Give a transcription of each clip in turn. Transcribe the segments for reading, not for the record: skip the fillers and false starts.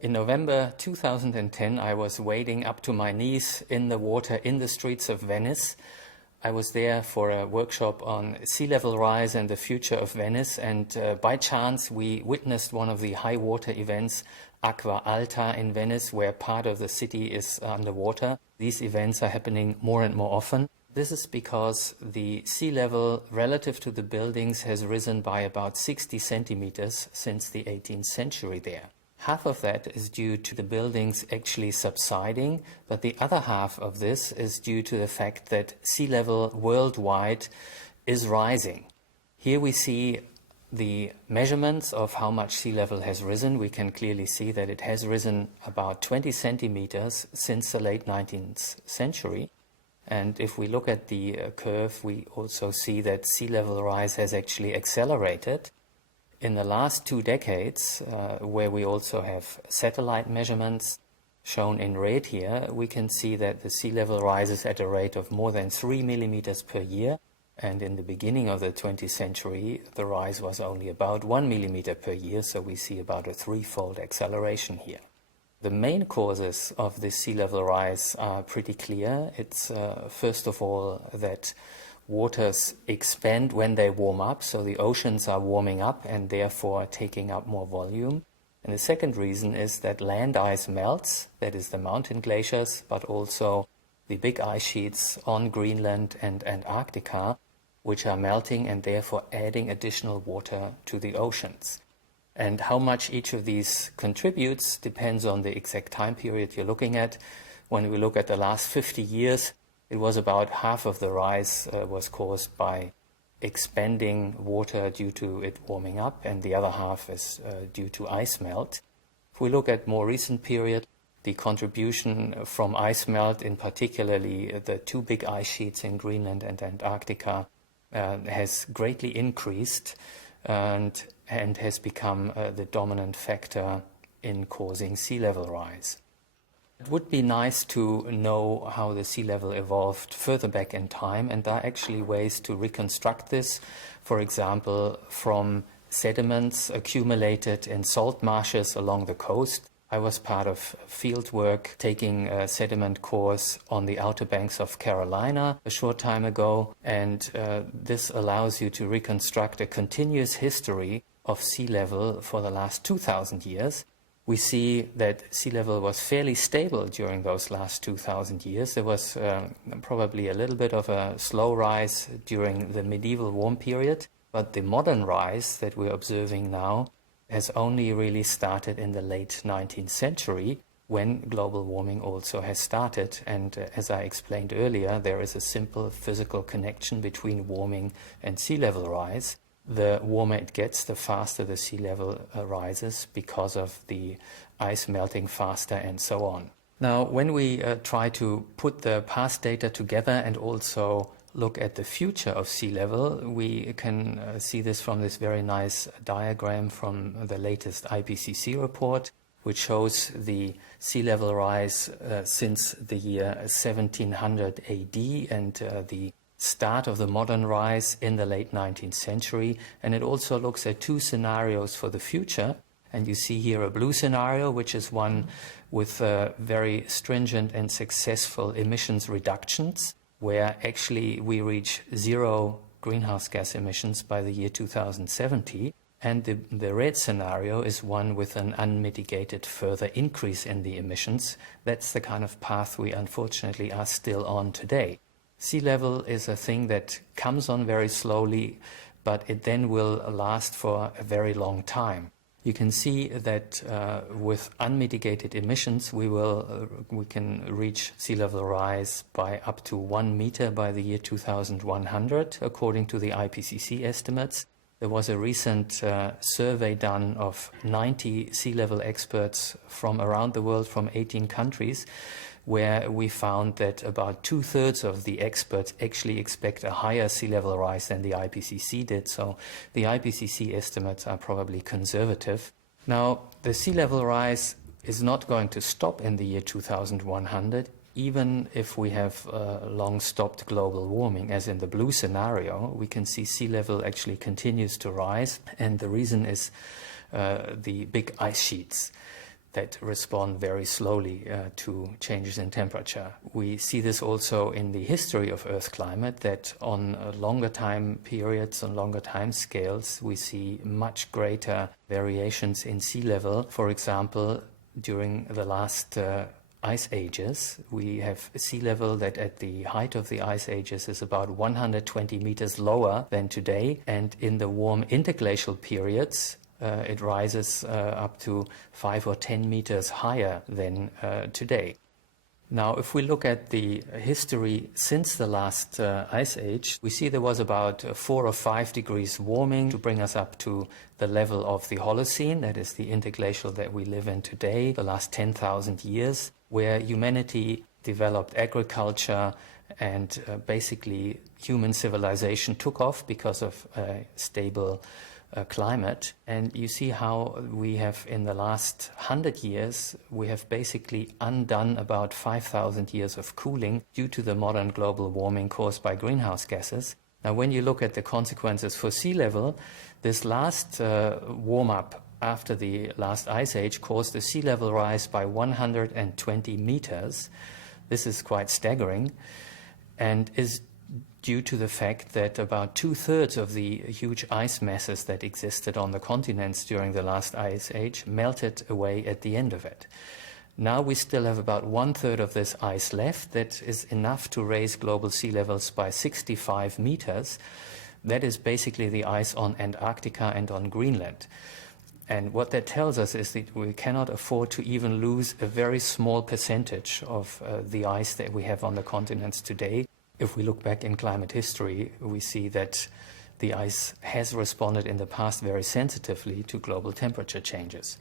In November 2010, I was wading up to my knees in the water in the streets of Venice. I was there for a workshop on sea level rise and the future of Venice, and by chance we witnessed one of the high water events, Acqua Alta in Venice, where part of the city is underwater. These events are happening more and more often. This is because the sea level relative to the buildings has risen by about 60 centimeters since the 18th century there. Half of that is due to the buildings actually subsiding, but the other half of this is due to the fact that sea level worldwide is rising. Here we see the measurements of how much sea level has risen. We can clearly see that it has risen about 20 centimeters since the late 19th century. And if we look at the curve, we also see that sea level rise has actually accelerated. In the last 2 decades, where we also have satellite measurements shown in red here, we can see that the sea level rises at a rate of more than 3 millimeters per year. And in the beginning of the 20th century, the rise was only about 1 millimeter per year, so we see about a threefold acceleration here. The main causes of this sea level rise are pretty clear. It's first of all that waters expand when they warm up, so the oceans are warming up and therefore taking up more volume. And the second reason is that land ice melts, that is the mountain glaciers, but also the big ice sheets on Greenland and Antarctica, which are melting and therefore adding additional water to the oceans. And how much each of these contributes depends on the exact time period you're looking at. When we look at the last 50 years, it was about half of the rise was caused by expanding water due to it warming up, and the other half is due to ice melt. If we look at more recent period, the contribution from ice melt, in particularly the 2 big ice sheets in Greenland and Antarctica, has greatly increased and has become the dominant factor in causing sea level rise. It would be nice to know how the sea level evolved further back in time, and there are actually ways to reconstruct this, for example, from sediments accumulated in salt marshes along the coast. I was part of field work taking a sediment course on the Outer Banks of Carolina a short time ago, and this allows you to reconstruct a continuous history of sea level for the last 2,000 years. We see that sea level was fairly stable during those last 2,000 years. There was probably a little bit of a slow rise during the medieval warm period, but the modern rise that we're observing now has only really started in the late 19th century, when global warming also has started. And as I explained earlier, there is a simple physical connection between warming and sea level rise. The warmer it gets, the faster the sea level rises because of the ice melting faster and so on. Now, when we try to put the past data together and also look at the future of sea level, we can see this from this very nice diagram from the latest IPCC report, which shows the sea level rise since the year 1700 AD and the start of the modern rise in the late 19th century. And it also looks at 2 scenarios for the future. And you see here a blue scenario, which is one with very stringent and successful emissions reductions, where actually we reach 0 greenhouse gas emissions by the year 2070. And the red scenario is one with an unmitigated further increase in the emissions. That's the kind of path we unfortunately are still on today. Sea level is a thing that comes on very slowly, but it then will last for a very long time. You can see that with unmitigated emissions, we can reach sea level rise by up to 1 meter by the year 2100, according to the IPCC estimates. There was a recent survey done of 90 sea level experts from around the world, from 18 countries, where we found that about 2/3 of the experts actually expect a higher sea level rise than the IPCC did. So the IPCC estimates are probably conservative. Now, the sea level rise is not going to stop in the year 2100, even if we have long stopped global warming, as in the blue scenario. We can see sea level actually continues to rise, and the reason is the big ice sheets. that respond very slowly to changes in temperature. We see this also in the history of Earth climate, that on longer time periods, on longer time scales, we see much greater variations in sea level. For example, during the last ice ages, we have sea level that at the height of the ice ages is about 120 meters lower than today, and in the warm interglacial periods it rises up to 5 or 10 meters higher than today. Now, if we look at the history since the last ice age, we see there was about 4 or 5 degrees warming to bring us up to the level of the Holocene, that is the interglacial that we live in today, the last 10,000 years, where humanity developed agriculture and basically human civilization took off because of a stable climate. And you see how we have, in the last 100 years, we have basically undone about 5,000 years of cooling due to the modern global warming caused by greenhouse gases. Now, when you look at the consequences for sea level, this last warm-up after the last ice age caused the sea level rise by 120 meters. This is quite staggering, and is due to the fact that about 2/3 of the huge ice masses that existed on the continents during the last ice age melted away at the end of it. Now we still have about 1/3 of this ice left. That is enough to raise global sea levels by 65 meters. That is basically the ice on Antarctica and on Greenland. And what that tells us is that we cannot afford to even lose a very small percentage of the ice that we have on the continents today. If we look back in climate history, we see that the ice has responded in the past very sensitively to global temperature changes.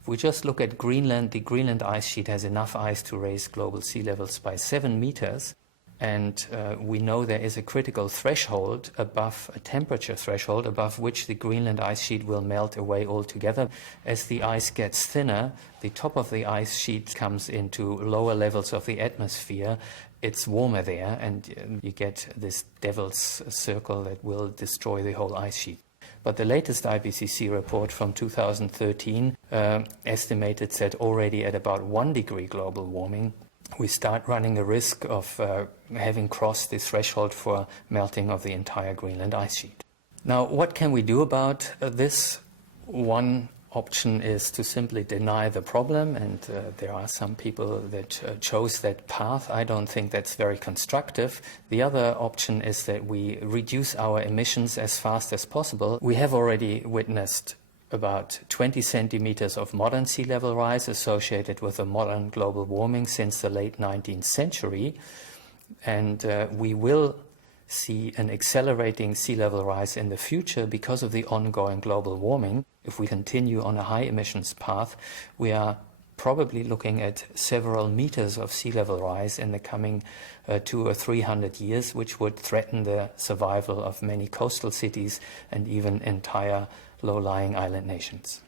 If we just look at Greenland, the Greenland ice sheet has enough ice to raise global sea levels by 7 meters. And we know there is a critical threshold above, a temperature threshold above which the Greenland ice sheet will melt away altogether. As the ice gets thinner, the top of the ice sheet comes into lower levels of the atmosphere. It's warmer there, and you get this devil's circle that will destroy the whole ice sheet. But the latest IPCC report from 2013 estimated that already at about 1 degree global warming, we start running the risk of having crossed the threshold for melting of the entire Greenland ice sheet. Now, what can we do about this? One option is to simply deny the problem, and there are some people that chose that path. I don't think that's very constructive. The other option is that we reduce our emissions as fast as possible. We have already witnessed about 20 centimeters of modern sea level rise associated with the modern global warming since the late 19th century. And we will see an accelerating sea level rise in the future because of the ongoing global warming. If we continue on a high emissions path, we are probably looking at several meters of sea level rise in the coming 200 or 300 years, which would threaten the survival of many coastal cities and even entire low-lying island nations.